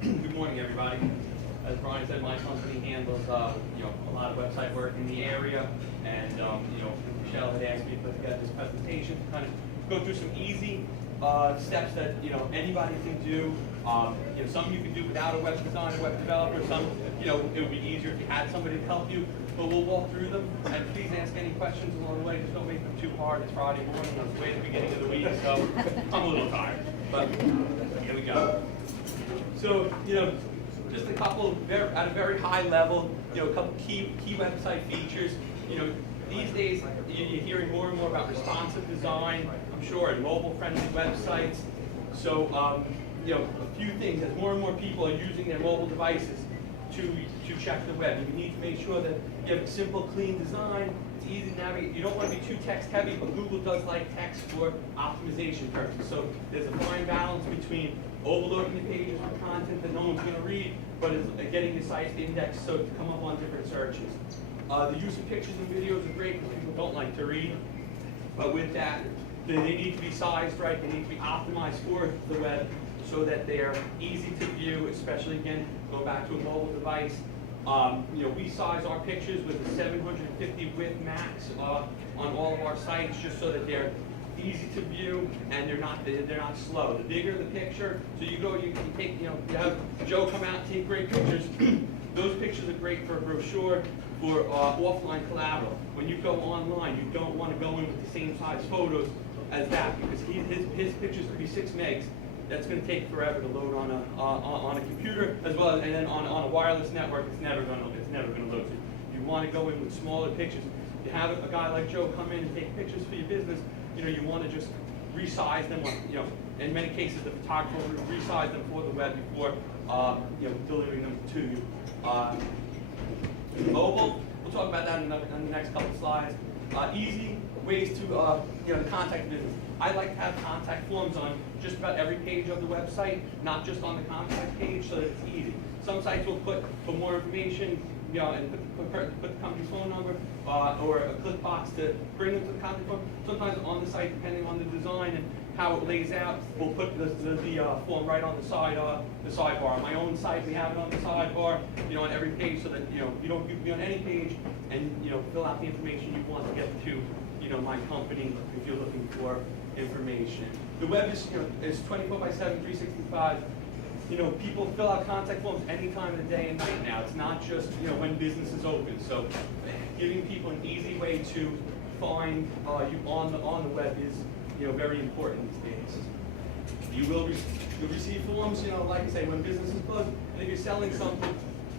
Good morning, everybody. As Brian said, my company handles a lot of website work in the area, and Michelle had asked me to put together this presentation to kind of go through some easy steps that anybody can do. Some you can do without a web designer, web developer. Some it would be easier if you had somebody to help you. But we'll walk through them, and please ask any questions along the way. Just don't make them too hard. It's Friday morning. It's way at the beginning of the week, so I'm a little tired. But here we go. So just a couple at a very high level. A couple key website features. These days you're hearing more and more about responsive design. I'm sure, and mobile-friendly websites. So a few things. As more and more people are using their mobile devices to check the web, you need to make sure that you have a simple, clean design. It's easy to navigate. You don't want to be too text-heavy, but Google does like text for optimization purposes. So there's a fine balance between overloading the pages with content that no one's going to read, but is getting the sites indexed so to come up on different searches. The use of pictures and videos are great because people don't like to read, but with that, they need to be sized right. They need to be optimized for the web so that they are easy to view, especially, again, go back to a mobile device. We size our pictures with a 750 width max on all of our sites, just so that they're easy to view and they're not slow. The bigger the picture, so you can take, you have Joe come out and take great pictures. Those pictures are great for a brochure, for offline collateral. When you go online, you don't want to go in with the same size photos as that, because his pictures could be 6 megs. That's going to take forever to load on a computer, as well as, and then on a wireless network, it's never going to load. You want to go in with smaller pictures. You have a guy like Joe come in and take pictures for your business. You want to just resize them. In many cases, the photographer will resize them for the web before delivering them to you. Mobile, we'll talk about that in the next couple slides. Easy ways to contact business. I like to have contact forms on just about every page of the website, not just on the contact page, so that it's easy. Some sites will put for more information, and put the company's phone number or a click box to bring them to the contact form. Sometimes on the site, depending on the design and how it lays out, we'll put the form right on the sidebar. On my own site, we have it on the sidebar, on every page, so that you can be on any page and fill out the information you want to get to my company if you're looking for information. The web is 24/7, 365. People fill out contact forms any time of the day and night now. It's not just when business is open. So giving people an easy way to find you on the web is very important these days. You'll receive forms, like I say, when business is closed. And if you're selling something,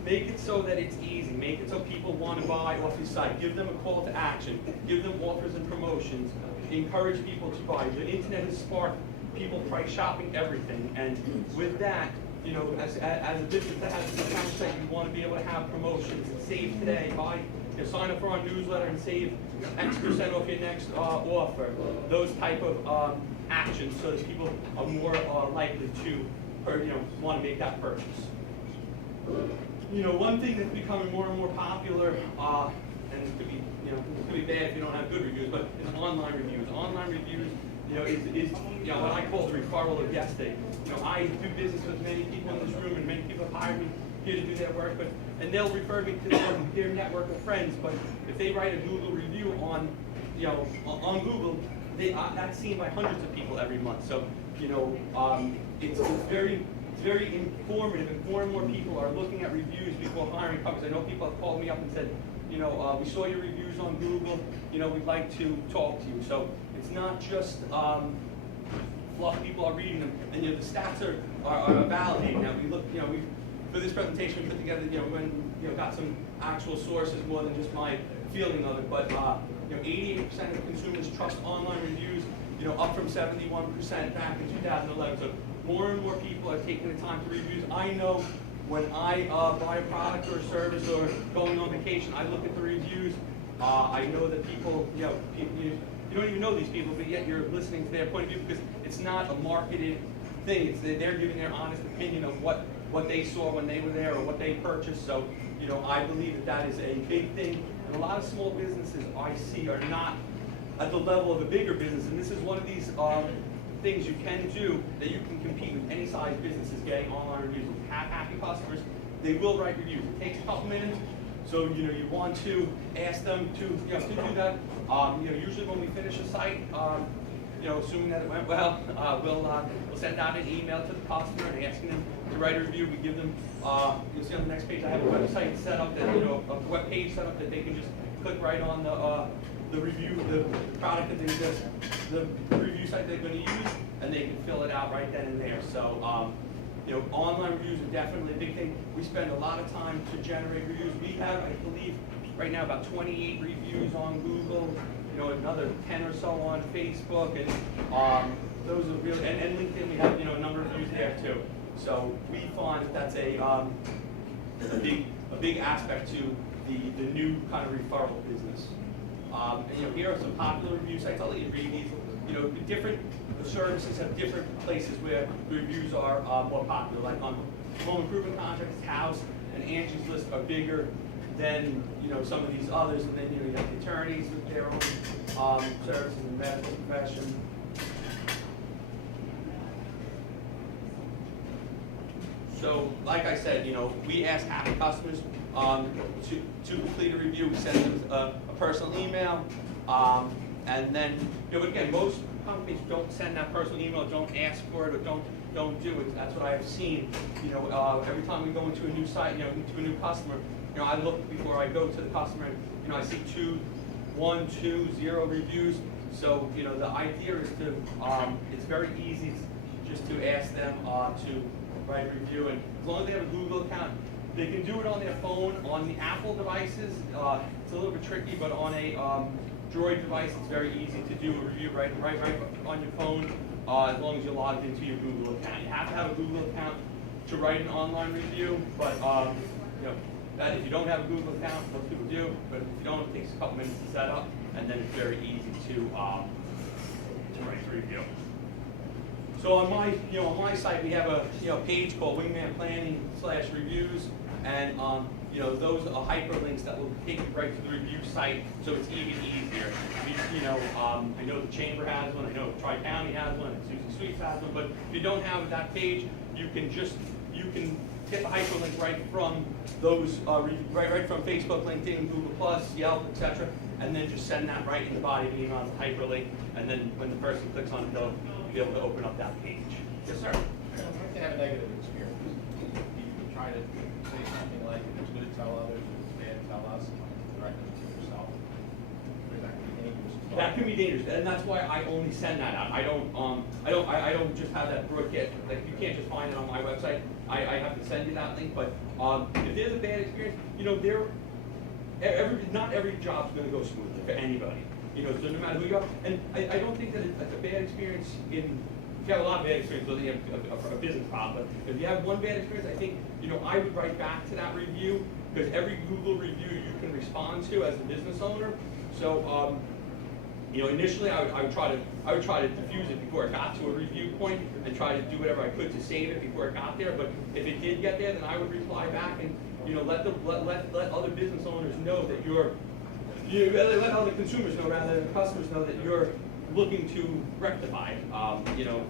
make it so that it's easy. Make it so people want to buy off your site. Give them a call to action. Give them offers and promotions. Encourage people to buy. The internet has sparked people price shopping everything, and with that, as a business that has a account site, you want to be able to have promotions. Save today, buy, sign up for our newsletter and save X% off your next offer. Those type of actions, so that people are more likely to, want to make that purchase. One thing that's becoming more and more popular, and it could be bad if you don't have good reviews, but it's online reviews. Online reviews, is what I call the referral of yesterday. I do business with many people in this room, and many people have hired me here to do their work, and they'll refer me to their network of friends. But if they write a Google review on Google, that's seen by hundreds of people every month. So it's very informative, and more people are looking at reviews before hiring companies. I know people have called me up and said, we saw your reviews on Google, we'd like to talk to you. So it's not just fluff, people are reading them, and the stats are validating that. We look, for this presentation we put together, got some actual sources more than just my feeling of it, but 88% of consumers trust online reviews, up from 71% back in 2011. So more and more people are taking the time to reviews. I know when I buy a product or a service or going on vacation, I look at the reviews. I know that people, you don't even know these people, but yet you're listening to their point of view, because it's not a marketed thing. It's they're giving their honest opinion of what they saw when they were there or what they purchased. So, I believe that is a big thing. And a lot of small businesses I see are not at the level of a bigger business, and this is one of these things you can do that you can compete with any size businesses getting online reviews. If you have happy customers, they will write reviews. It takes a couple minutes, so you want to ask them to to do that. Usually when we finish a site, assuming that it went well, we'll send out an email to the customer and asking them to write a review. We give them, you'll see on the next page, I have a website set up that, a web page set up that they can just click right on the review, the product that the review site they're going to use, and they can fill it out right then and there. So, online reviews are definitely a big thing. We spend a lot of time to generate reviews. We have, I believe, right now about 28 reviews on Google. Another 10 or so on Facebook, and those are really, and LinkedIn, we have a number of reviews there too. So we find that that's a big aspect to the new kind of referral business. And here are some popular review sites. I'll let you read these. Different services have different places where the reviews are more popular. Like on home improvement contracts, House and Angie's List are bigger than some of these others, and then you have the attorneys with their own services in the medical profession. So, like I said, we ask happy customers to complete a review. We send them a personal email, and then but again, most companies don't send that personal email, don't ask for it, or don't do it. That's what I have seen. Every time we go into a new site, into a new customer. I look before I go to the customer, and I see 1, 2, 0 reviews. So the idea is to it's very easy just to ask them to write a review, and as long as they have a Google account, they can do it on their phone. On the Apple devices, it's a little bit tricky, but on a Droid device, it's very easy to do a review right on your phone, as long as you're logged into your Google account. You have to have a Google account to write an online review, but that if you don't have a Google account, most people do, but if you don't, it takes a couple minutes to set up, and then it's very easy to write the review. So on my site, we have a page called Wingman Planning /reviews, and those are hyperlinks that will take you right to the review site, so it's even easier. I know the Chamber has one, I know Tri-County has one, and Susan Sweets has one, but if you don't have that page, you can get the hyperlink right from those, right from Facebook, LinkedIn, Google+, Yelp, etc., and then just send that right in the body of the email as a hyperlink, and then when the person clicks on it, they'll be able to open up that page. Yes, sir? I can have a negative experience. You try to say something like, if it's good, tell others, if it's bad, tell us, directly to yourself. That can be dangerous. That can be dangerous, and that's why I only send that out. I don't just have that broadcast. Like, you can't just find it on my website. I have to send you that link. But if there's a bad experience, not every job's going to go smoothly for anybody. So no matter who you are, and I don't think that it's a bad experience if you have a lot of bad experience, so you have a business problem. But if you have one bad experience, I think I would write back to that review, because every Google review you can respond to as a business owner. So initially I would try to diffuse it before it got to a review point, and try to do whatever I could to save it before it got there. But if it did get there, then I would reply back and let other business owners know that let other consumers know, rather than customers know, that you're looking to rectify.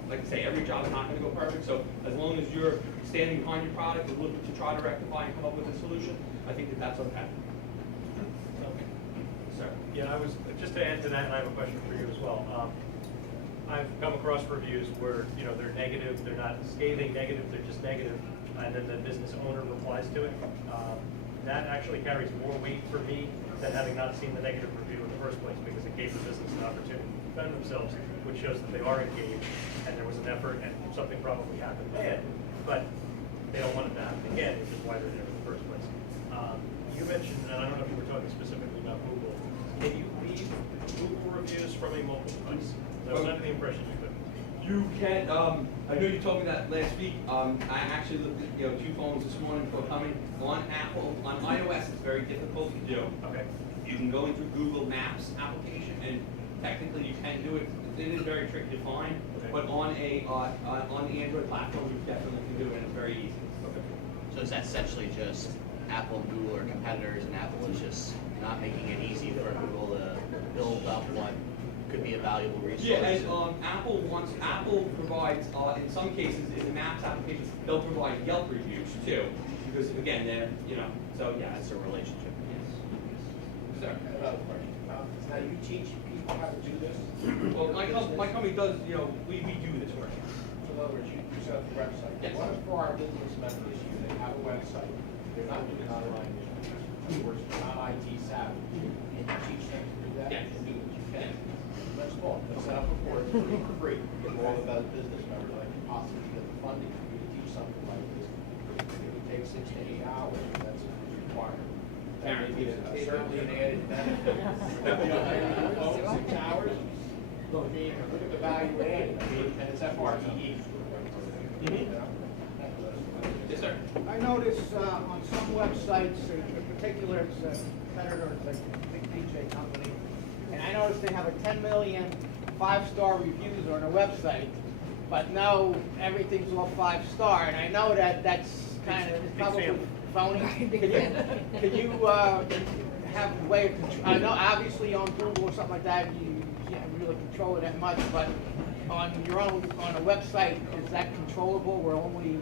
Like I say, every job is not going to go perfect. So as long as you're standing behind your product and looking to try to rectify and come up with a solution, I think that's okay. Sir. Yeah, just to add to that, and I have a question for you as well. I've come across reviews where they're negative, they're not scathing negative, they're just negative, and then the business owner replies to it. That actually carries more weight for me than having not seen the negative review in the first place, because it gave the business an opportunity to defend themselves, which shows that they are engaged and there was an effort and something probably happened bad, but they don't want it to happen again, which is why they're there in the first place. You mentioned, and I don't know if you were talking specifically about Google, can you leave Google reviews from a mobile device? That was under the impression you couldn't. You can. I know you told me that last week. I actually looked at 2 phones this morning before coming. On Apple, on iOS, it's very difficult to do. Okay. You can go into Google Maps application, and technically you can do it. It is very tricky to find, okay. But on the Android platform, you definitely can do it, and it's very easy. Okay. So it's essentially just Apple and Google are competitors, and Apple is just not making it easy for Google to build up what could be a valuable resource. Yeah, and Apple provides, in some cases, in the Maps applications, they'll provide Yelp reviews too, because again, they're, so yeah, It's a relationship. yes. Sir. Another question. Now, you teach people how to do this? Well, my company does, we do this work. So in other words, you set up a website. Yes. What if for our business members, they have a website, they're not doing online business, in other words, they're not IT savvy, and you teach them to do that? Yes. And do what you can. Let's go, let's set up a course for free, give all the best business members, like possibly get the funding for you to teach something like this. It would take 6 to 8 hours, that's what's required. That may be certainly an added benefit. You know, 6 hours, look, I mean, look at the value added, I mean, and it's FREE. Yes, sir. I notice on some websites, in particular, it's a competitor, it's a big DJ company, and I notice they have a 10 million 5-star reviews on their website, but no, everything's all 5-star, and I know that that's kind of, it's probably phony. Can you have a way of control, I know obviously on Google or something like that, you can't really control it that much, but on your own, on a website, is that controllable where only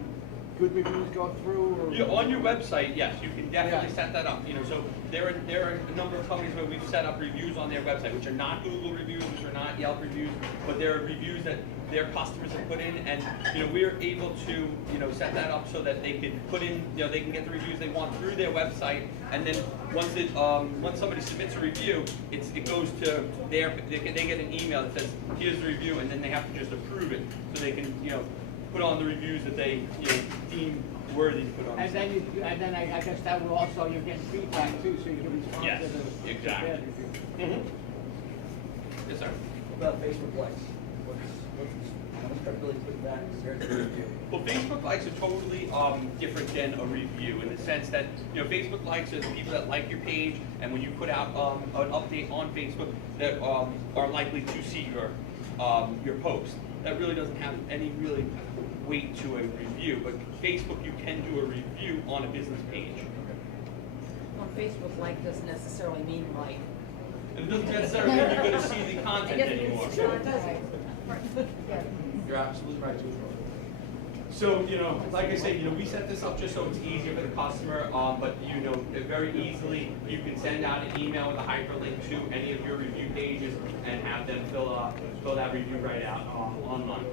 good reviews go through? Or? Yeah, on your website, yes, you can definitely Yeah. set that up. So there are a number of companies where we've set up reviews on their website, which are not Google reviews, which are not Yelp reviews, but there are reviews that their customers have put in, and we're able to set that up so that they can put in, they can get the reviews they want through their website, and then once somebody submits a review, it goes to they get an email that says here's the review, and then they have to just approve it so they can put on the reviews that they deem worthy to put on. And then I guess that will also, you're getting feedback too, so you can respond Yes, to the exactly. bad review. Yes, sir. What about Facebook likes? How much credibility put that compared to the review? Well, Facebook likes are totally different than a review in the sense that Facebook likes are the people that like your page, and when you put out an update on Facebook, that are likely to see your post. That really doesn't have any really weight to a review, but Facebook you can do a review on a business page. On Facebook, like doesn't necessarily mean like. And it doesn't necessarily mean you're going to see the content anymore. You're absolutely right, too. So, like I said, we set this up just so it's easier for the customer, but, very easily, you can send out an email with a hyperlink to any of your review pages and have them fill that review right out online.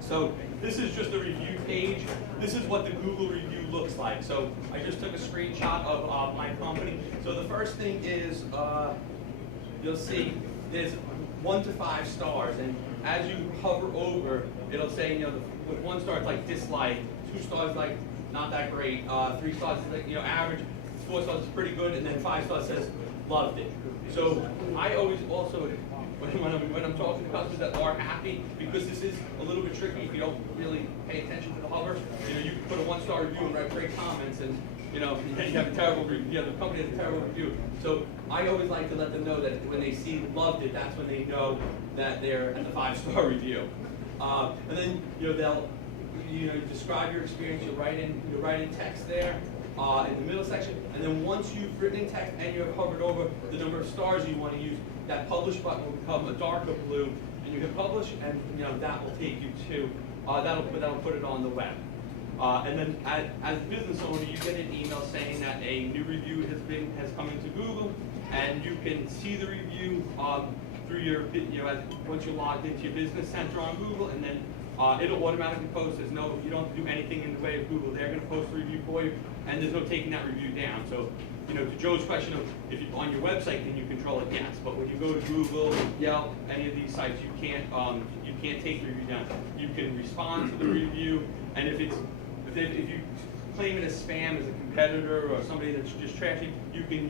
So, this is just a review page. This is what the Google review looks like. So, I just took a screenshot of my company. So, the first thing is, you'll see there's 1 to 5 stars, and as you hover over, it'll say, with 1 star it's like dislike, 2 stars like not that great, 3 stars is like average, 4 stars is pretty good, and then 5 stars says loved it. So I always also, when I'm talking to customers that are happy, because this is a little bit tricky if you don't really pay attention to the hover, you can put a 1-star review and write great comments, and you have a terrible review, the company has a terrible review. So I always like to let them know that when they see loved it, that's when they know that they're at the 5-star review. And then they'll describe your experience. You'll write in text there in the middle section, and then once you've written in text and you have hovered over the number of stars you want to use, that publish button will become a darker blue, and you hit publish, and that will take you to that'll put it on the web. And then as a business owner, you get an email saying that a new review has come into Google, and you can see the review through your once you're logged into your business center on Google, and then it'll automatically post. You don't have to do anything in the way of Google. They're going to post the review for you, and there's no taking that review down. So, to Joe's question of if you on your website can you control it? Yes, but when you go to Google, Yelp, any of these sites, you can't take the review down. You can respond to the review, and if you claim it as spam as a competitor or somebody that's just trashing, you can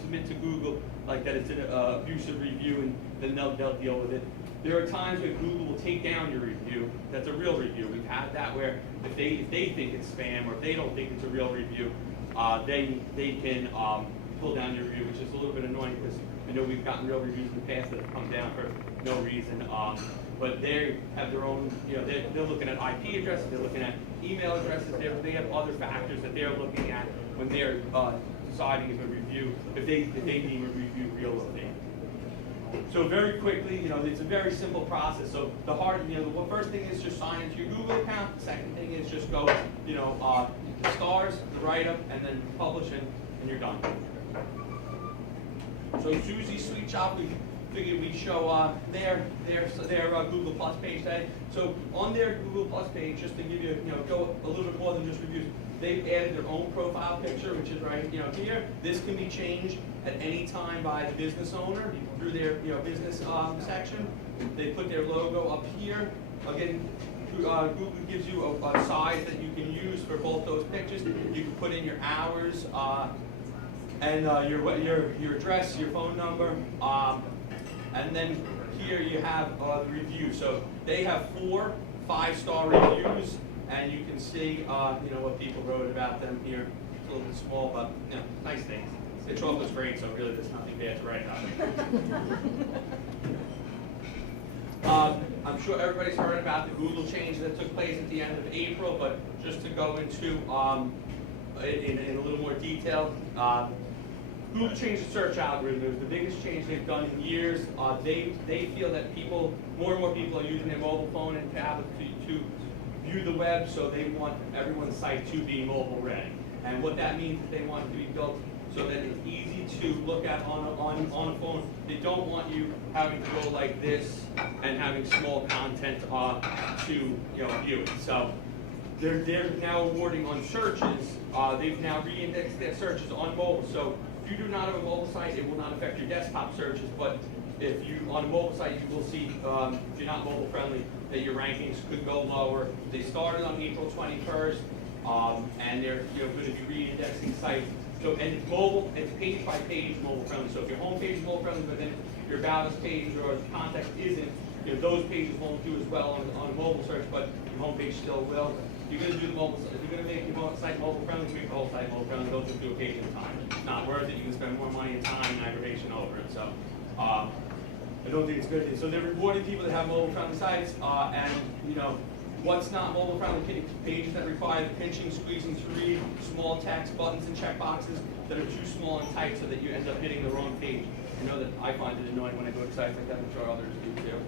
submit to Google like that it's an abusive review, and then they'll deal with it. There are times when Google will take down your review. That's a real review. We've had that where if they think it's spam or if they don't think it's a real review, they can pull down your review, which is a little bit annoying because I know we've gotten real reviews in the past that have come down for no reason. But they have their own, they're looking at IP addresses, they're looking at email addresses, they have other factors that they're looking at when they're deciding if a review, if they deem a review real or fake. So very quickly, it's a very simple process. So the first thing is just sign into your Google account. The second thing is just go, the stars, the write-up, and then publish, and you're done. So Susie's Sweet Shop, we figured we'd show their Google Plus page today. So on their Google Plus page, just to give you, go a little bit more than just reviews, they've added their own profile picture, which is right, here. This can be changed at any time by the business owner through their, business section. They put their logo up here. Again, Google gives you a size that you can use for both those pictures. You can put in your hours and your address, your phone number, and then here you have the review. So they have 4 5-star reviews, and you can see what people wrote about them here. It's a little bit small, but nice things. The chocolate's great, so really there's nothing bad to write about. I'm sure everybody's heard about the Google change that took place at the end of April, but just to go into in a little more detail, Google changed the search algorithm. It was the biggest change they've done in years. They feel that more and more people are using their mobile phone and tablet to view the web, so they want everyone's site to be mobile ready. And what that means is they want it to be built so that it's easy to look at on a phone. They don't want you having to go like this and having small content to view it. So they're now awarding on searches. They've now re-indexed their searches on mobile. So if you do not have a mobile site, it will not affect your desktop searches. But if you on a mobile site, you will see if you're not mobile friendly that your rankings could go lower. They started on April 21st, and they're going to be re-indexing sites. So, and it's mobile, it's page by page mobile friendly. So if your home page is mobile friendly, but then your about us page or the context isn't, those pages won't do as well on a mobile search, but your home page still will. If you're going to do the mobile, if you're going to make your site mobile friendly, make the whole site mobile friendly. Don't just do a page at a time. It's not worth it. You can spend more money and time and aggravation over it. So, I don't think it's good. So they're rewarding people that have mobile friendly sites, and what's not mobile friendly? Pages that require the pinching, squeezing to read, small text, buttons and checkboxes that are too small and tight so that you end up hitting the wrong page. I know that I find it annoying when I go to sites like that. I'm sure others do too.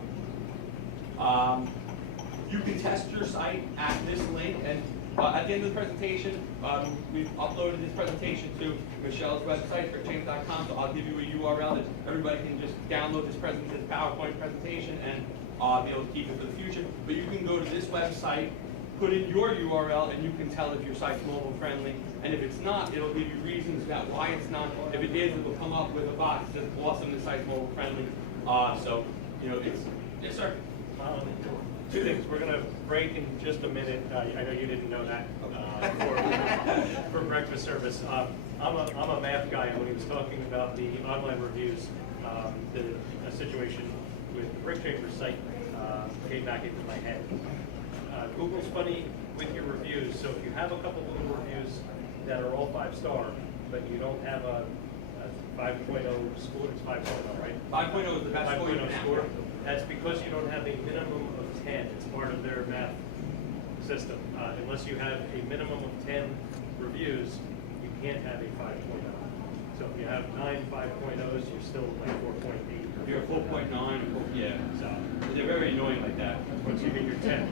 You can test your site at this link, and at the end of the presentation, we've uploaded this presentation to Michelle's website, rickjames.com, so I'll give you a URL that everybody can just download this PowerPoint presentation and be able to keep it for the future. But you can go to this website, put in your URL, and you can tell if your site's mobile friendly. And if it's not, it'll give you reasons about why it's not. If it is, it will come up with a box that says, awesome, this site's mobile friendly. It's, yes, sir. 2 things. We're going to break in just a minute. I know you didn't know that for breakfast service. I'm a math guy, and when he was talking about the online reviews, the situation with the Brick Chambers site came back into my head. Google's funny with your reviews, so if you have a couple of Google reviews that are all 5-star, but you don't have a 5.0 score, it's 5.0, right? 5.0 is the best score you can score. have. That's because you don't have a minimum of 10. It's part of their math system. Unless you have a minimum of 10 reviews, you can't have a 5.0. So if you have 9 5.0s, you're still like 4.8. You're 4.9, yeah. So They're very annoying like that. once you get your 10.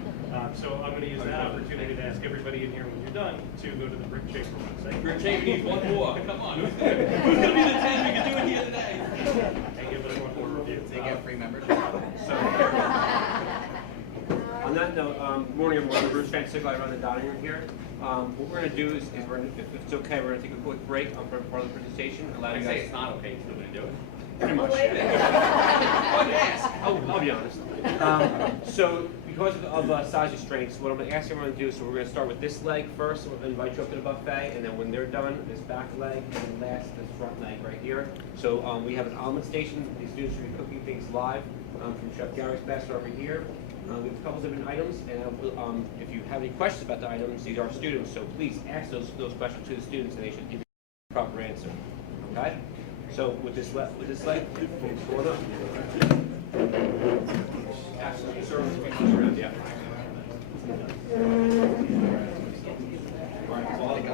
So I'm going to use that opportunity to ask everybody in here when you're done to go to the Brick Chamber website. Brick Chamber needs one more. Come on. Who's going to be the 10 we can do it here today? And give us one more review. They get free membership. On that note, good morning everyone. Bruce Van Sickle, I run the dining room here. What we're going to do is if it's okay, we're going to take a quick break on part of the presentation. Allow I you say guys. it's not okay, still going to do it. Pretty much. I'll be honest. So because of size restraints, what I'm going to ask everyone to do is we're going to start with this leg first. We'll invite you up to the buffet, and then when they're done, this back leg, and then last, this front leg right here. So we have an omelet station. These students will be cooking things live from Chef Gary's best over here. We have a couple different items, and if you have any questions about the items, these are students, so please ask those questions to the students, and they should give you the proper answer. Okay? So with this leg, forward up. Absolutely, service features around, yeah. All right, so I'll go.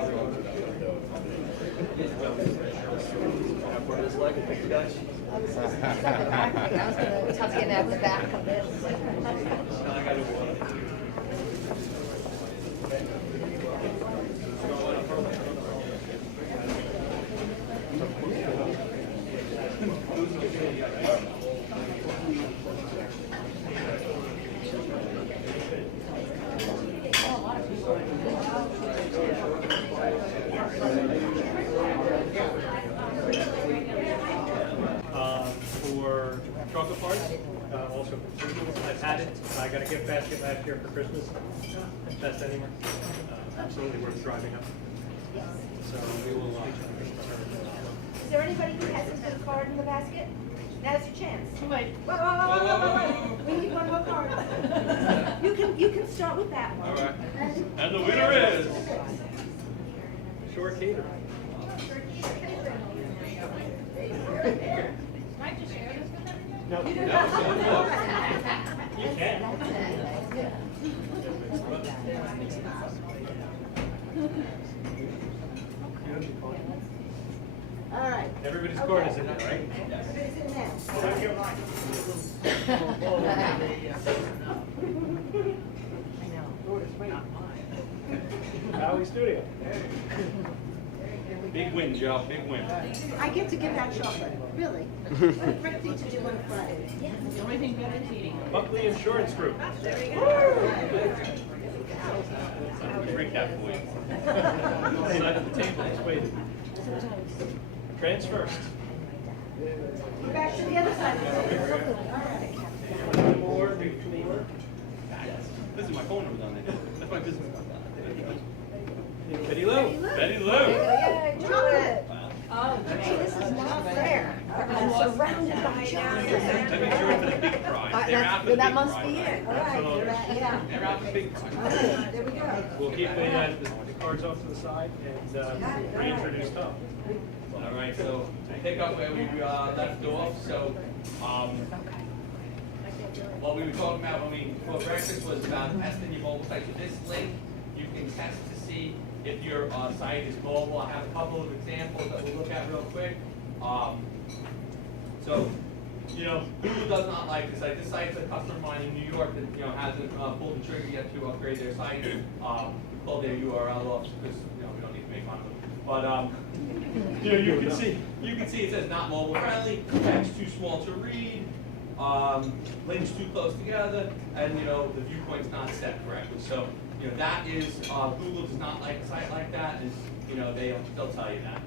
Have part of this leg, and thank you guys. was getting at the back of this. I got it. For chocolate bars, also for food. I've had it. I got a gift basket last year for Christmas. Best anywhere. Absolutely worth driving up. So we will. Is there anybody who hasn't put a card in the basket? Now's your chance. Wait. Whoa. We need one more card. You can start with that one. All right. And the winner is. Short cater. No. You can. All right. Everybody's card is in there, right? Everybody's in there. Valley Studio. Big win, Joe, big win. I get to give out chocolate. Really? What a great thing to do on a Friday. The only thing better than eating. Buckley Insurance Group. There you go. Drink that for you. Side of the table, let's wait. Trans first. We're back to the other side of the table. All right. More. This is my phone number down there. That's my business card. Betty Lou. Betty Lou. Yay, chocolate. Oh, Gee, this is not fair. I'm surrounded by chocolate. That means you're into the big prize. They're out for the big prize. That must be it. All right, Absolutely. yeah. They're out for the big prize. Okay, there we go. We'll keep the cards off to the side and reintroduce Tom. All right, so pick up where we left off. So, what we were talking about when we before breakfast was about testing your mobile site. So this link, you can test to see if your site is mobile. I have a couple of examples that we'll look at real quick. So, Google does not like this site. This site's a customer of mine in New York that hasn't pulled the trigger yet to upgrade their site. We pulled their URL off because we don't need to make fun of them. But you can see it says not mobile friendly, text too small to read, links too close together, and the viewpoint's not set correctly. So that is Google does not like a site like that, and they'll tell you that.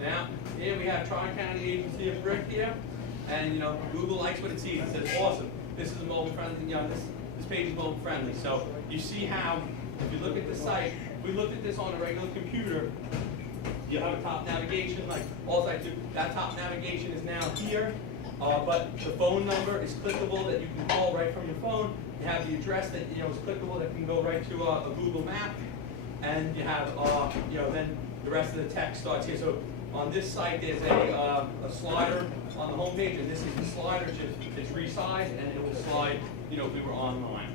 Now here we have Tri-County Agency of Brick here, and Google likes what it sees. It says awesome. This is a mobile friendly. This page is mobile friendly. So you see how if you look at the site, if we looked at this on a regular computer. You have a top navigation, like all sites do. That top navigation is now here, but the phone number is clickable that you can call right from your phone. You have the address that is clickable that can go right to a Google map, and you have then the rest of the text starts here. So on this site there's a slider on the home page, and this is the slider. It's resized, and it will slide. If we were online.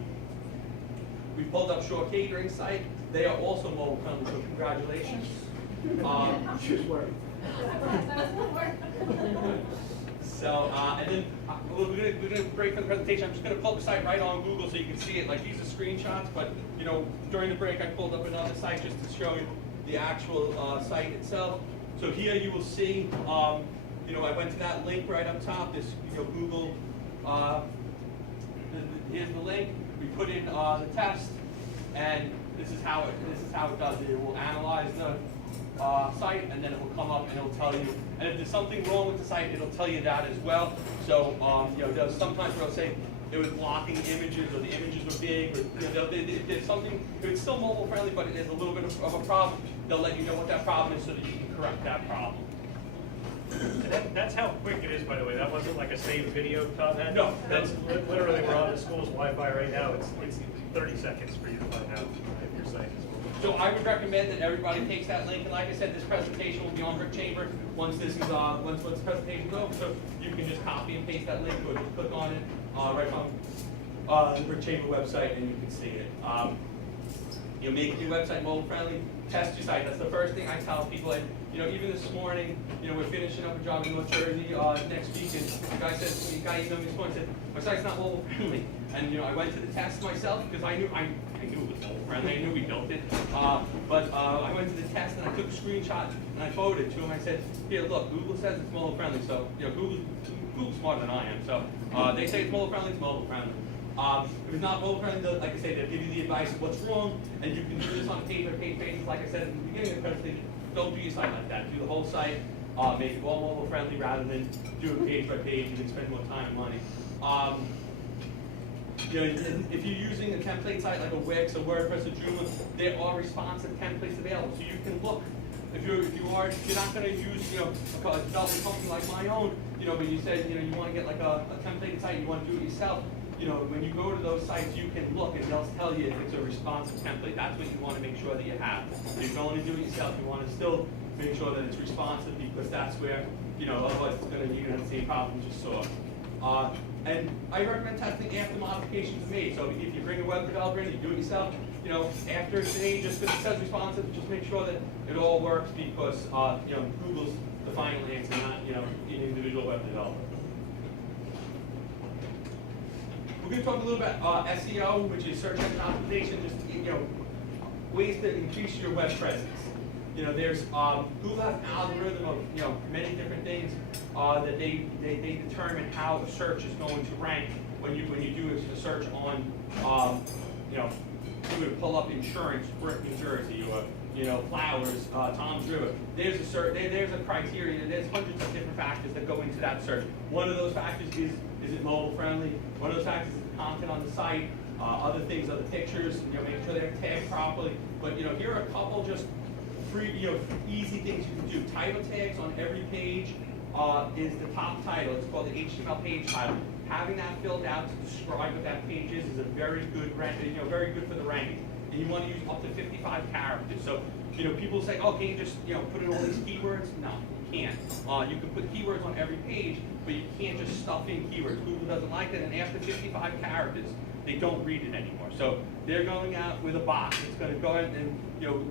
We pulled up Shore Catering site. They are also mobile friendly, so congratulations. So, and then we're gonna break for the presentation. I'm just gonna pull up the site right on Google so you can see it. Like these are screenshots, but during the break I pulled up another site just to show you the actual site itself. So here you will see, I went to that link right up top. This Google. Here's the link. We put in the test, and this is how it does it. It will analyze the site, and then it will come up and it will tell you. And if there's something wrong with the site, it'll tell you that as well. So there's sometimes where it'll say it was blocking images, or the images were big, or if there's something. If it's still mobile friendly, but it is a little bit of a problem, they'll let you know what that problem is so that you can correct that problem. That's how quick it is, by the way. That wasn't like a saved video, Tom had. No. That's literally, we're on the school's Wi-Fi right now. It's 30 seconds for you to find out if your site is mobile. So I would recommend that everybody takes that link, and like I said, this presentation will be on Brick Chamber once this is once the presentation is over. So you can just copy and paste that link, or just click on it right on the Brick Chamber website, and you can see it. Making your website mobile friendly, test your site. That's the first thing I tell people. And even this morning, we're finishing up a job in North Jersey next week, and the guy emailed me this morning and said, my site's not mobile friendly. And I went to the test myself because I knew it was mobile friendly. I knew we built it. But I went to the test and I took a screenshot and I forwarded it to him. I said, here, look, Google says it's mobile friendly. So Google's smarter than I am. So they say it's mobile friendly. It's mobile friendly. If it's not mobile friendly, like I say, they'll give you the advice of what's wrong, and you can do this on a page-by-page basis. Like I said at the beginning of the presentation, don't do your site like that. Do the whole site, make it all mobile friendly rather than do it page-by-page and then spend more time and money. If you're using a template site like a Wix, a WordPress, a Joomla, there are responsive templates available, so you can look. If you're not going to use a development company like my own, but you said you want to get like a template site, you want to do it yourself. When you go to those sites, you can look and they'll tell you if it's a responsive template. That's what you want to make sure that you have. If you're going to do it yourself, you want to still make sure that it's responsive, because that's where, otherwise you're going to have the same problems you saw. And I recommend testing after modifications are made. So if you bring a web developer in, you do it yourself, after today, just because it says responsive, just make sure that it all works, because, Google's the final answer, not, an individual web developer. We're going to talk a little about SEO, which is search engine optimization, just ways to increase your web presence. There's Google has an algorithm of many different things that they determine how the search is going to rank when you do a search on you would pull up insurance, Brick, New Jersey, or flowers, Tom's River. There's a criteria. There's hundreds of different factors that go into that search. One of those factors is it mobile friendly? One of those factors is the content on the site. Other things are the pictures. Make sure they're tagged properly. But here are a couple just free, easy things you can do. Title tags on every page is the top title. It's called the HTML page title. Having that filled out to describe what that page is a very good, very good for the ranking. And you want to use up to 55 characters. So, people say, oh, can you just, put in all these keywords? No, you can't. You can put keywords on every page, but you can't just stuff in keywords. Google doesn't like that, and after 55 characters, they don't read it anymore. So they're going out with a box. It's going to go ahead and go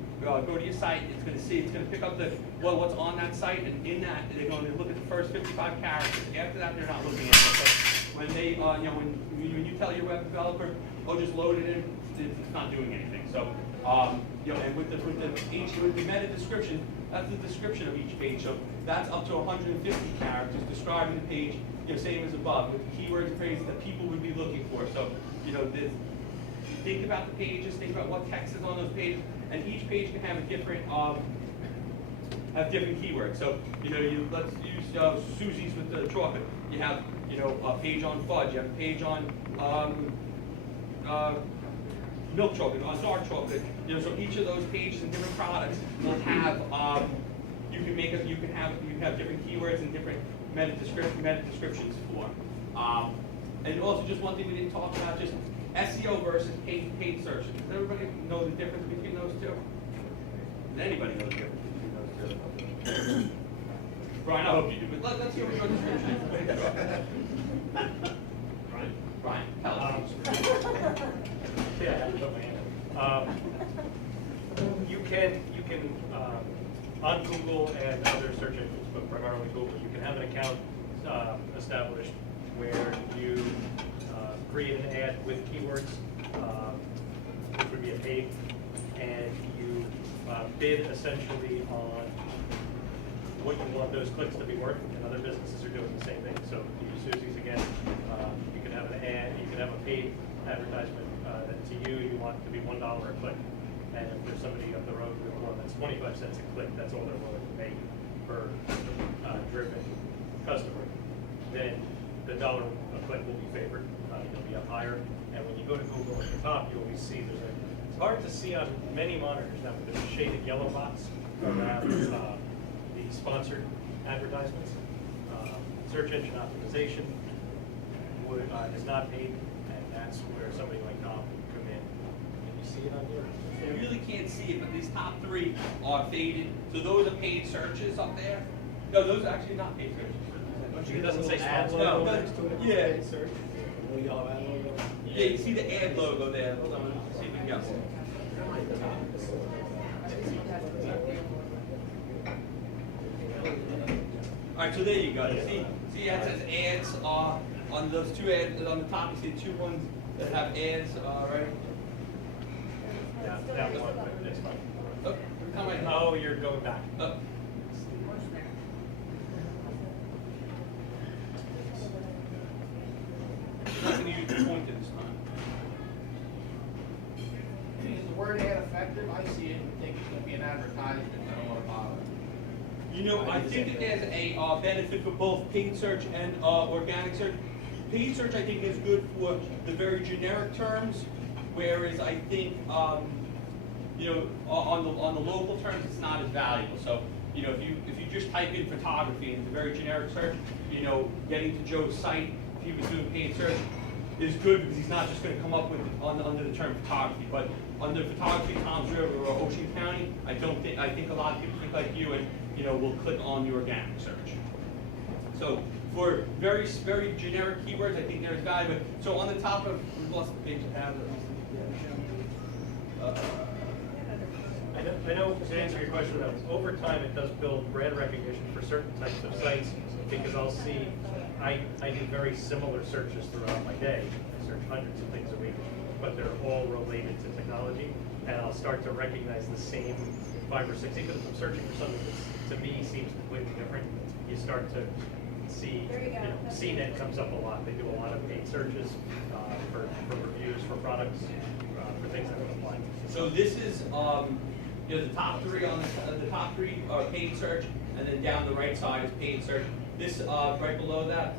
to your site. It's going to pick up what's on that site, and in that they're going to look at the first 55 characters. After that, they're not looking at it. So when they when you tell your web developer, oh, just load it in, it's not doing anything. So and with the meta description, that's the description of each page. So that's up to 150 characters describing the page. Same as above, with keywords and phrases that people would be looking for. So, think about the pages, think about what text is on those pages, and each page can have a different keywords. So, let's use Susie's with the chocolate. You have, a page on fudge. You have a page on milk chocolate, on dark chocolate. So each of those pages and different products will have you can have different keywords and different meta descriptions for. And also, just one thing we didn't talk about, just SEO versus paid search. Does everybody know the difference between those two? Does anybody know the difference between those two? Brian, I hope you do, but let's hear what your description is. Brian, tell us. Yeah, I have to put my hand up. You can on Google and other search engines, but primarily Google, you can have an account established where you create an ad with keywords, which would be a paid, and you bid essentially on what you want those clicks to be worth, and other businesses are doing the same thing. So to use Susie's again, you can have an ad, you can have a paid advertisement that to you want to be $1 a click. And if there's somebody up the road with one that's 25 cents a click, that's all they're willing to pay per driven customer, then the dollar a click will be favored. It'll be up higher. And when you go to Google at the top, you always see it's hard to see on many monitors now, but there's a shaded yellow box around the sponsored advertisements. Search engine optimization is not paid, and that's where somebody like Tom would come in. Can you see it on here? You really can't see it, but these top three are faded. So those are paid searches up there. No, those are actually not paid searches. It doesn't say ad sponsored. logo No, next to it. yeah. Paid search. A little yellow ad logo. Yeah, you see the ad logo there. Hold on, let's see if we can get it. Alright, so there you go. See, that says ads, on those two ads, on the top, you see two ones that have ads, right? Yeah, that one, it's fine. Oh, come on. Oh, you're going back. Oh. I'm not gonna use the pointer this time. Is the word ad effective? I see it and think it's gonna be an advertisement, I don't wanna bother. You know, I think that there's a benefit for both paid search and organic search. Paid search, I think, is good for the very generic terms, whereas I think, you know, on the local terms, it's not as valuable. So, you know, if you just type in photography into very generic search, you know, getting to Joe's site, if he was doing paid search, is good because he's not just going to come up with under the term photography, but under photography, Tom's River or Ocean County, I think a lot of people think like you and, you know, will click on the organic search. So for very generic keywords, I think there's value. But so on the top of, we lost the page I have. I know, to answer your question, though, over time, it does build brand recognition for certain types of sites, because I'll see, I do very similar searches throughout my day. I search hundreds of things a week, but they're all related to technology, and I'll start to recognize the same 5 or 6, even if I'm searching for something that to me seems completely different, you start to see, you know, CNET comes up a lot. They do a lot of paid searches for reviews, for products, for things that would apply. So this is, you know, the top three are paid search, and then down the right side is paid search. This right below that,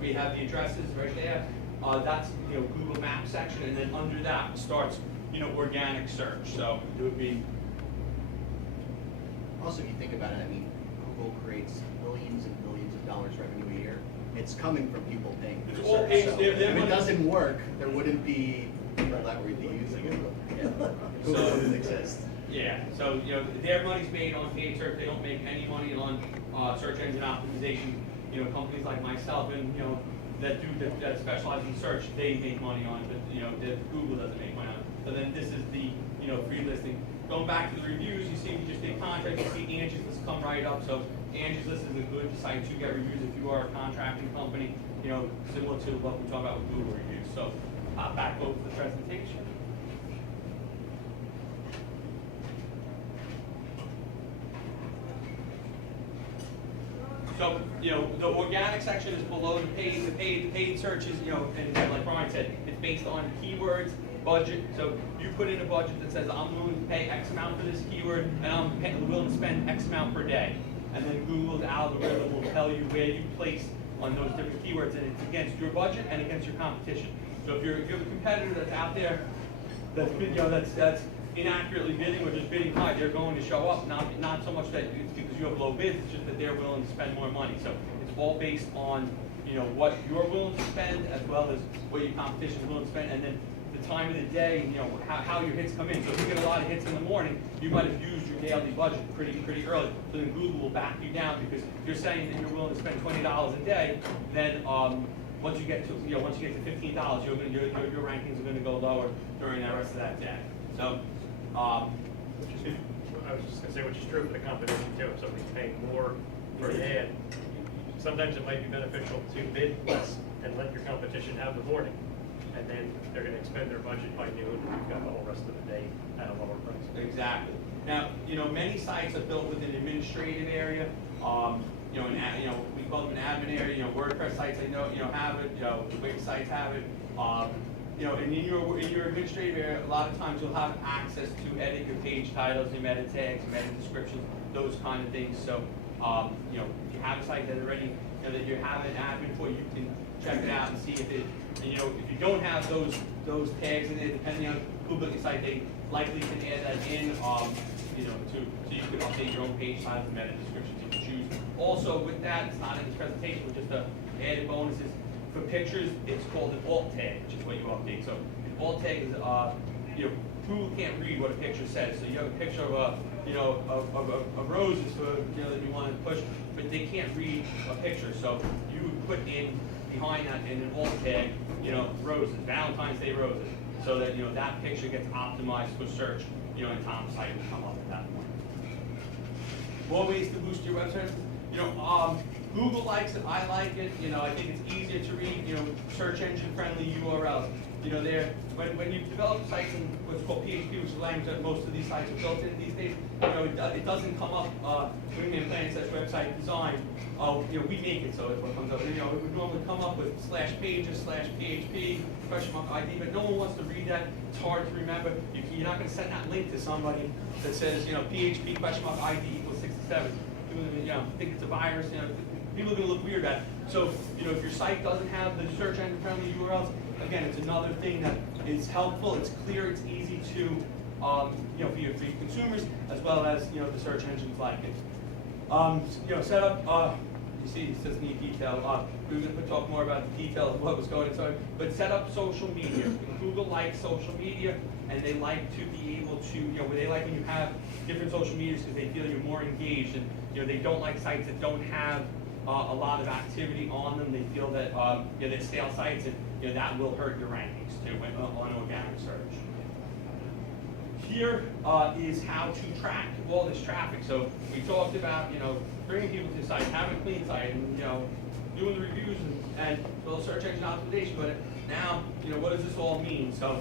we have the addresses right there. That's, you know, Google Maps section, and then under that starts, you know, organic search. So it would be. Also, if you think about it, I mean, Google creates millions and millions of dollars revenue a year. It's coming from people paying for It's the all search. paid. So They're if it money- doesn't work, there wouldn't be people that would be using it. Yeah. Google So- wouldn't exist. Yeah, so, you know, their money's made on paid search, they don't make any money on search engine optimization. You know, companies like myself and, you know, that specialize in search, they make money on it, but, you know, Google doesn't make money on it. So then this is the, you know, free listing. Going back to the reviews, you see we just did contracts, you see Angie's List come right up. So Angie's List is a good site to get reviews if you are a contracting company, you know, similar to what we talk about with Google reviews. So back over to the presentation. So, you know, the organic section is below the paid. The paid search is, you know, and like Brian said, it's based on keywords, budget. So you put in a budget that says, I'm willing to pay X amount for this keyword, and I'm willing to spend X amount per day. And then Google's algorithm will tell you where you place on those different keywords, and it's against your budget and against your competition. So if you have a competitor that's out there, that's, you know, that's inaccurately bidding or just bidding high, they're going to show up. Not so much that it's because you have low bids, it's just that they're willing to spend more money. So it's all based on, you know, what you're willing to spend as well as what your competition is willing to spend, and then the time of the day, you know, how your hits come in. So if you get a lot of hits in the morning, you might have used your daily budget pretty early. So then Google will back you down because if you're saying that you're willing to spend $20 a day, then once you get to $15, your rankings are going to go lower during the rest of that day. So. I was just gonna say, which is true for the competition too. If somebody's paying more for an ad, sometimes it might be beneficial to bid less and let your competition have the morning. And then they're gonna expend their budget by noon, and you've got the whole rest of the day at a lower price. Exactly. Now, you know, many sites are built with an administrative area. You know, we call them an admin area. You know, WordPress sites, I know, you know, have it. You know, the Wix sites have it. You know, and in your administrative area, a lot of times you'll have access to edit your page titles, your meta tags, meta descriptions, those kind of things. So, you know, if you have a site that already, you know, that you have an admin for, you can check it out and see if it, and, you know, if you don't have those tags in there, depending on who built your site, they likely can add that in, you know, so you can update your own page titles and meta descriptions if you choose. Also, with that, it's not in this presentation, but just the added bonuses. For pictures, it's called an alt tag, which is what you update. So an alt tag is, you know, Google can't read what a picture says. So you have a picture of you know, of roses for, you know, that you want to push, but they can't read a picture. So you would put in behind that in an alt tag, you know, roses, Valentine's Day roses, so that, you know, that picture gets optimized for search, you know, and Tom's site will come up at that point. More ways to boost your website. Google likes it, I like it, I think it's easier to read, search engine friendly URLs. When you develop sites in what's called PHP, which is the language that most of these sites are built in these days, it doesn't come up, Wingman Plan says website design, we make it so it's what comes up. It would normally come up with /pages/PHP, $ID, but no one wants to read that. It's hard to remember. You're not going to send that link to somebody that says, PHP $ID equals 67. People, think it's a virus. People are going to look weird at it. So, if your site doesn't have the search engine friendly URLs, again, it's another thing that is helpful. It's clear. It's easy to, for your consumers as well as the search engines like it. Set up. You see, it says need detail. We're going to talk more about the detail of what was going on. But set up social media. Google likes social media, and they like to be able to, they like when you have different social medias because they feel you're more engaged, and they don't like sites that don't have a lot of activity on them. They feel that they're stale sites, and that will hurt your rankings too on organic search. Here is how to track all this traffic. So we talked about bringing people to the site, having a clean site, and doing the reviews and little search engine optimization. But now what does this all mean? So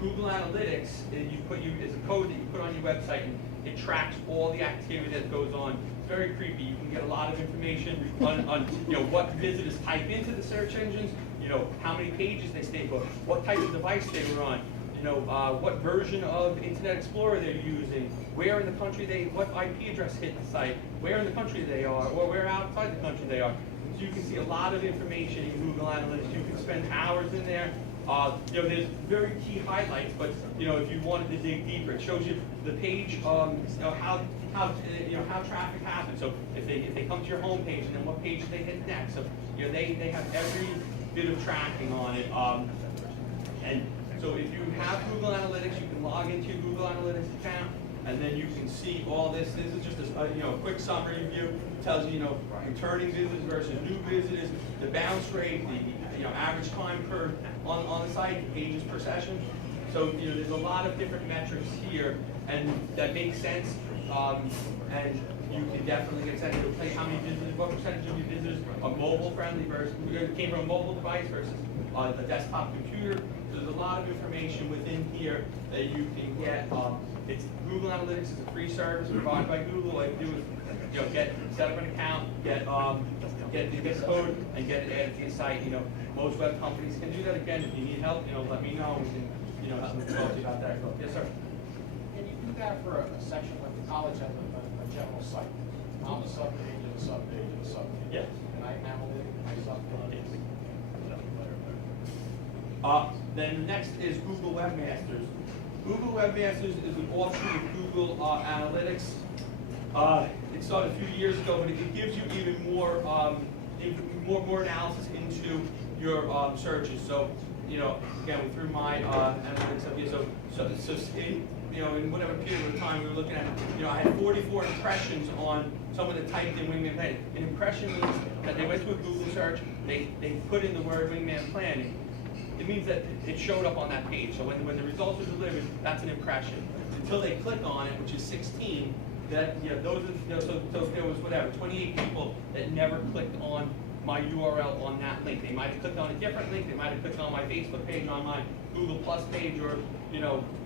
Google Analytics is a code that you put on your website, and it tracks all the activity that goes on. It's very creepy. You can get a lot of information on what visitors type into the search engines, how many pages they stay for, what type of device they were on, what version of Internet Explorer they're using, where in the country what IP address hit the site, where in the country they are, or where outside the country they are. So you can see a lot of information in Google Analytics. You can spend hours in there. There's very key highlights, but if you wanted to dig deeper, it shows you the page, how traffic happens. So if they come to your home page, and then what page they hit next. So they have every bit of tracking on it. And so if you have Google Analytics, you can log into your Google Analytics account, and then you can see all this. This is just a quick summary view. It tells you returning visitors versus new visitors, the bounce rate, the average time per on the site, pages per session. So there's a lot of different metrics here, and that makes sense. And you can definitely get sense to play how many visitors, what percentage of your visitors are mobile friendly versus came from a mobile device versus a desktop computer. So there's a lot of information within here that you can get. It's Google Analytics is a free service provided by Google. All you do is set up an account, get the code, and get it added to your site. Most web companies can do that. Again, if you need help, let me know. We can talk to you about that. Yes, sir. Can you do that for a section like the college has a general site? On the subpage and the subpage and the subpage. Yes. And I analytic my subpage. Then the next is Google Webmasters. Google Webmasters is an offshoot of Google Analytics. It started a few years ago, but it gives you even more analysis into your searches. So, again, we threw my analytics up here. So in whatever period of time we were looking at, I had 44 impressions on someone that typed in Wingman Plan. An impression means that they went to a Google search, they put in the word Wingman Plan. It means that it showed up on that page. So when the results are delivered, that's an impression. Until they click on it, which is 16, that those are, so there was 28 people that never clicked on my URL on that link. They might have clicked on a different link. They might have clicked on my Facebook page, on my Google Plus page, or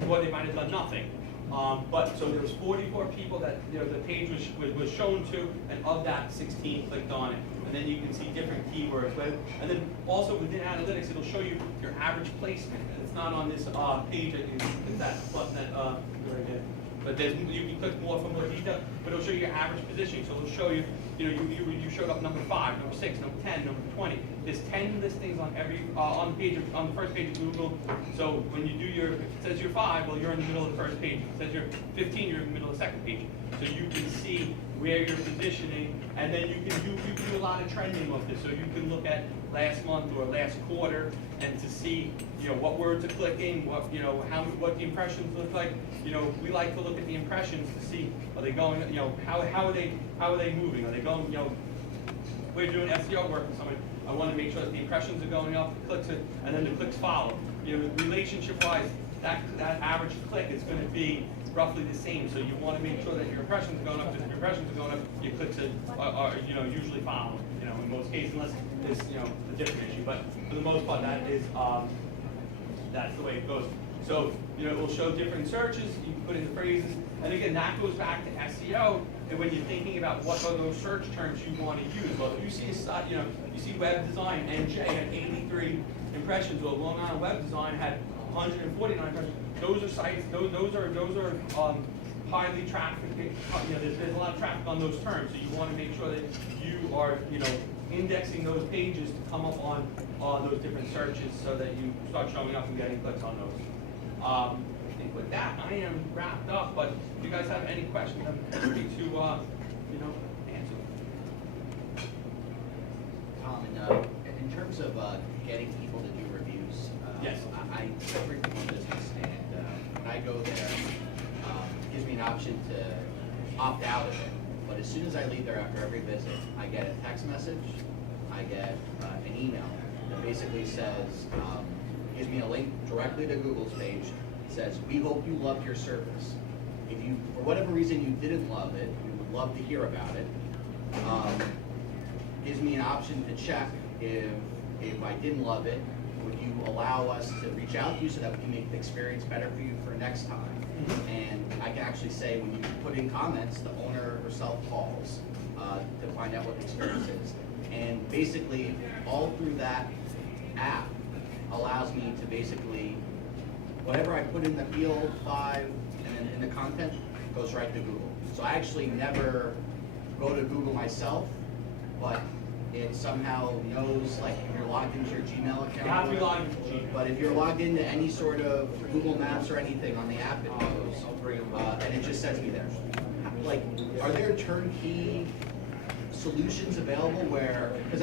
or they might have done nothing. But so there was 44 people that the page was shown to, and of that, 16 clicked on it. And then you can see different keywords. And then also within analytics, it'll show you your average placement. It's not on this page. It's that button that right there. But you can click more for more detail. But it'll show you your average positioning. So it'll show you, you showed up number 5, number 6, number 10, number 20. There's 10 listings on every on the first page of Google. So when you do if it says you're 5, well, you're in the middle of the first page. If it says you're 15, you're in the middle of the second page. So you can see where you're positioning, and then you can do a lot of trending with this. So you can look at last month or last quarter, and to see what words are clicking, what what the impressions look like. We like to look at the impressions to see, are they going, how are they moving? Are they going, we're doing SEO work with somebody. I want to make sure that the impressions are going up, the clicks and then the clicks follow. Relationship-wise, that average click is gonna be roughly the same, so you wanna make sure that your impressions are going up, because if your impressions are going up, your clicks are usually following, in most cases, unless it's, a different issue, but for the most part, that is, that's the way it goes. So, it will show different searches, you can put in the phrases, and again, that goes back to SEO, and when you're thinking about what are those search terms you want to use. Well, if you see a site, you see web design, NJ had 83 impressions, or Long Island Web Design had 149 impressions. Those are sites, those are highly trafficked, there's a lot of traffic on those terms, so you want to make sure that you are, indexing those pages to come up on those different searches so that you start showing up and getting clicks on those. I think with that, I am wrapped up, but if you guys have any questions, I'm happy to, answer. Tom, in terms of getting people to do reviews, Yes. I frequent one business, and when I go there, it gives me an option to opt out of it. But as soon as I leave there after every visit, I get a text message, I get an email that basically says, gives me a link directly to Google's page, says, we hope you loved your service. If you, for whatever reason you didn't love it, we would love to hear about it. Gives me an option to check if I didn't love it, would you allow us to reach out to you so that we can make the experience better for you for next time? And I can actually say, when you put in comments, the owner herself calls to find out what the experience is. And basically, all through that app allows me to basically, whatever I put in the field 5 and then in the content, goes right to Google. So I actually never go to Google myself, but it somehow knows, like, if you're logged into your Gmail account. You have to be logged into Gmail. But if you're logged into any sort of Google Maps or anything on the app, it knows, and it just sends me there. Like, are there turnkey solutions available where, because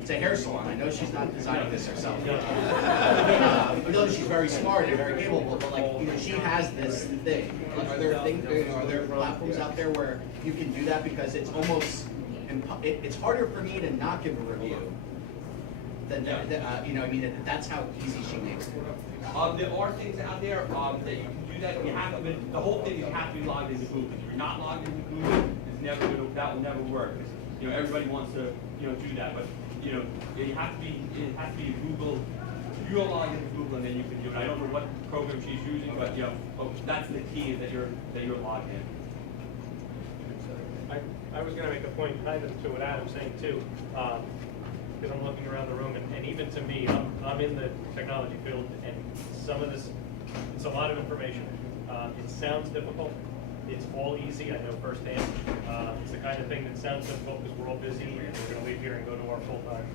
it's a hair salon, I know she's not designing this herself. I know she's very smart and very capable, but like, she has this thing. Like, are there platforms out there where you can do that? Because it's almost, it's harder for me to not give a review than, that's how easy she makes it. There are things out there that you can do that. You have to, the whole thing is you have to be logged into Google. If you're not logged into Google, that will never work. Everybody wants to do that, but it has to be Google. You're logged into Google, and then you can do it. I don't know what program she's using, but that's the key, is that you're logged in. I was gonna make a point kind of to what Adam's saying too, because I'm looking around the room, and even to me, I'm in the technology field, and some of this, it's a lot of information. It sounds difficult. It's all easy, I know firsthand. It's the kind of thing that sounds difficult because we're all busy, and we're gonna leave here and go to our full-time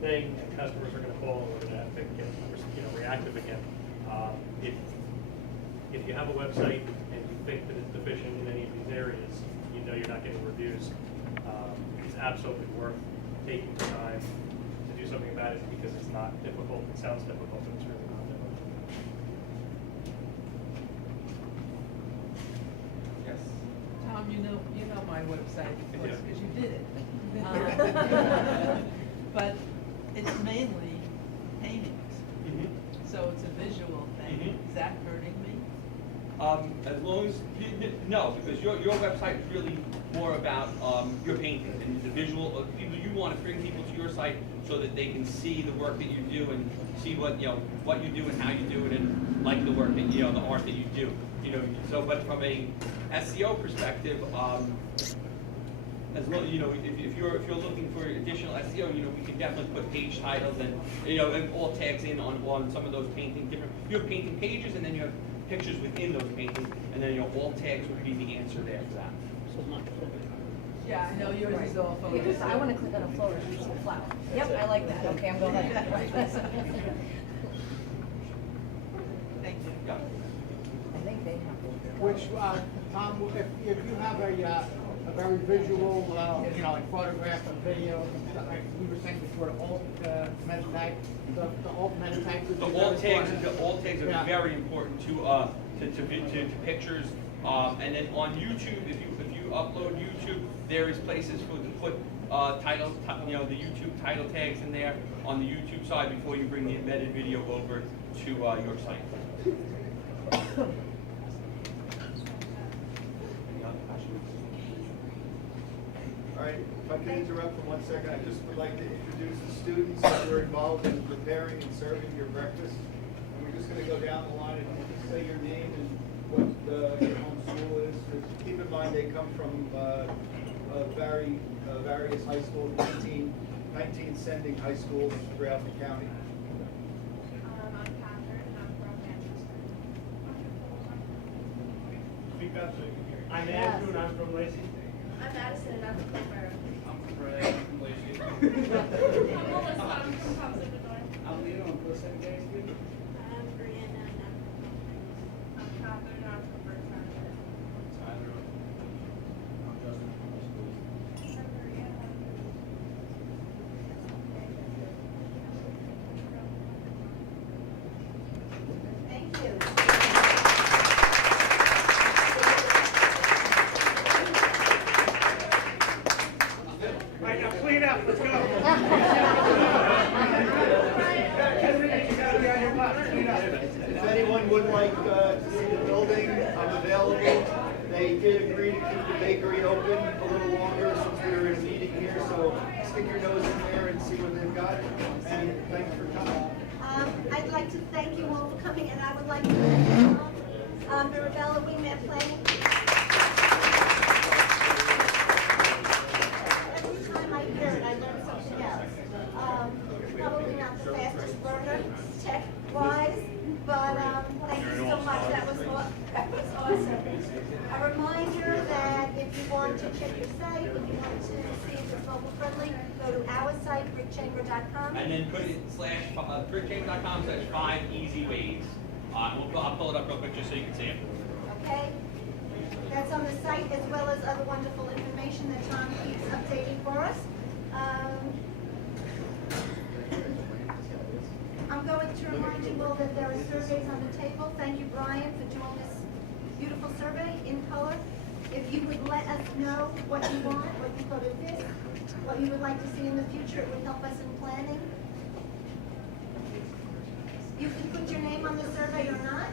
thing, and customers are gonna call, and we're gonna have to get, reactive again. If you have a website and you think that it's deficient in any of these areas, you're not getting reviews, it's absolutely worth taking the time to do something about it, because it's not difficult. It sounds difficult, but it's really not difficult. Yes. Tom, you know my website, of course, because you did it. But it's mainly paintings, so it's a visual thing. Is that hurting me? As long as, no, because your website is really more about your painting and the visual. People, you want to bring people to your site so that they can see the work that you do and see what you do and how you do it, and like the work that the art that you do. So, but from a SEO perspective, as well, if you're looking for additional SEO, we can definitely put page titles and and alt tags in on some of those painting different. You have painting pages, and then you have pictures within those paintings, and then alt tags would be the answer there for that. Yeah, I know yours is all photos. Because I want to click on a photo, it's a flower. Yep, I like that, okay, I'm going to Thank you. Yeah. I think they have. Which, Tom, if you have a very visual, like photographs and videos and stuff, like we were saying before, the alt meta tag, the alt meta tags. The alt tags are very important to pictures. And then on YouTube, if you upload YouTube, there is places to put titles, the YouTube title tags in there on the YouTube side before you bring the embedded video over to your site. All right, if I could interrupt for 1 second, I just would like to introduce the students that were involved in preparing and serving your breakfast. And we're just gonna go down the line and just say your name and what your home school is. Keep in mind, they come from various high schools, 19 sending high schools throughout the county. I'm Catherine, and I'm from Manchester. Speak up so you can hear. I'm Andrew, and I'm from Lacey. I'm Madison, and I'm from Claremont. I'm from Renee, I'm from Lacey. I'm Melissa, I'm from Thompson, Illinois. I'm Leo, I'm from secondary school. I'm Brianna, and I'm Catherine, and I'm from First Township. Tyler. I'm Justin from my school. I'm Maria, and I'm from Thank you. All right, now clean up, let's go. If anyone would like to see the building, I'm available. They did agree to keep the bakery open a little longer since we were in a meeting here, so stick your nose in there and see what they've got. And thanks for coming. I'd like to thank you all for coming, and I would like to thank Mirabella Wingman Planning. Every time I hear it, I learn something else. Probably not the fastest learner, tech-wise, but thank you so much. That was awesome. A reminder that if you want to check your site, if you want to see if it's mobile friendly, go to our site, brickchamber.com. And then put it /brickchamber.com/5 easy ways. I'll pull it up real quick just so you can see it. Okay? That's on the site as well as other wonderful information that Tom keeps updating for us. I'm going to remind you all that there are surveys on the table. Thank you, Brian, for doing this beautiful survey in color. If you would let us know what you want, what you thought of this, what you would like to see in the future, it would help us in planning. You can put your name on the survey or not.